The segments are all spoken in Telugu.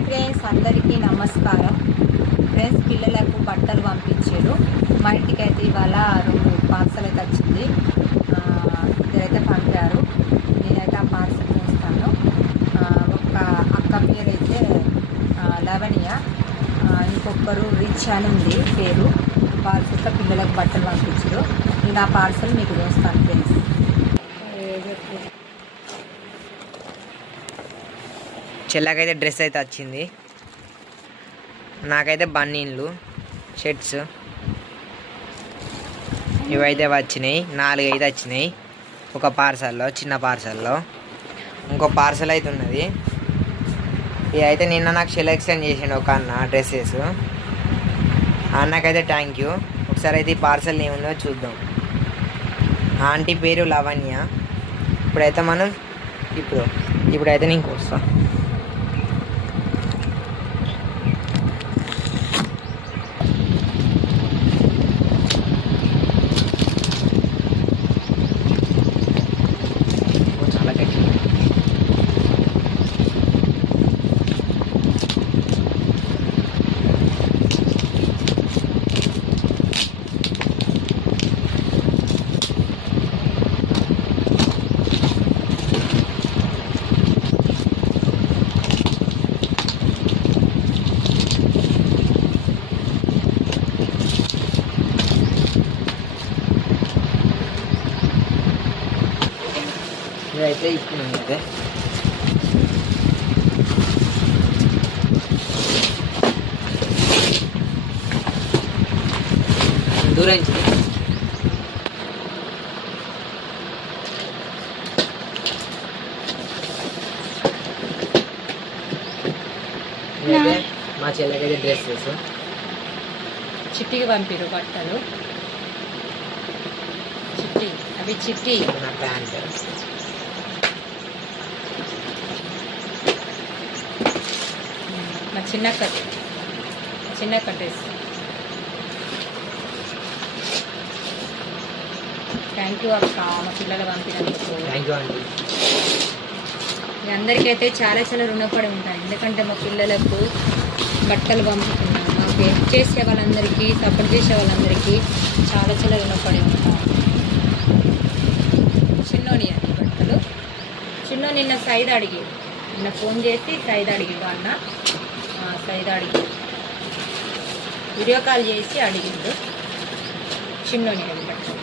హాయ్ ఫ్రెండ్స్, అందరికీ నమస్కారం. ఫ్రెండ్స్, పిల్లలకు బట్టలు పంపించారు. మా ఇంటికి అయితే ఇవాళ 2 పార్సల్ అయితే వచ్చింది. ఇదైతే పంపారు. నేనైతే ఆ పార్సల్ చూస్తాను. ఒక అక్క పేరైతే లవణ్య, ఇంకొకరు రిచ్ అని ఉంది పేరు. పార్సల్ పిల్లలకు బట్టలు పంపించారు. నేను ఆ పార్సల్ మీకు చూస్తాను ఫ్రెండ్స్. చెల్లకైతే డ్రెస్ అయితే వచ్చింది. నాకైతే బన్నీన్లు షర్ట్స్ ఇవైతే వచ్చినాయి. 4 అయితే వచ్చినాయి ఒక పార్సల్లో, చిన్న పార్సల్లో. ఇంకో పార్సల్ అయితే ఉన్నది. ఇది అయితే నిన్న నాకు సెలెక్షన్ చేసిండు ఒక అన్న డ్రెస్సెస్. అన్నకైతే thank you. ఒకసారి అయితే ఈ పార్సల్ ఏముందో చూద్దాం. ఆంటీ పేరు లవణ్య. ఇప్పుడైతే మనం ఇప్పుడైతే నేను వస్తా. ఇదైతే ఇస్తున్నాను. అయితే దూరం మా చెల్లెకైతే డ్రెస్ చిట్టికి పంపిరు బట్టలు. చిట్టి నా ప్యాంట్. మా చిన్న డ్రెస్. థ్యాంక్ యూ అక్క, మా పిల్లలు పంపినందుకు. థ్యాంక్ యూ అండి. మీ అందరికైతే చాలా చాలా రుణపడి ఉంటాను. ఎందుకంటే మా పిల్లలకు బట్టలు పంపుతున్నాను. మాకు హెల్ప్ చేసే వాళ్ళందరికీ, సపోర్ట్ చేసే వాళ్ళందరికీ చాలా చాలా రుణపడి ఉంటాను. చిన్నోని అండి బట్టలు. నిన్న సైడ్ అడిగి, నిన్న ఫోన్ చేసి సైడ్ అడిగిండు అన్న. సైడ్ అడిగి వీడియో కాల్ చేసి అడిగిండు. చిన్నోని అది బట్టలు.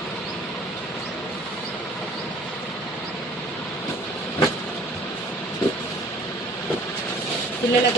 పిల్లలకు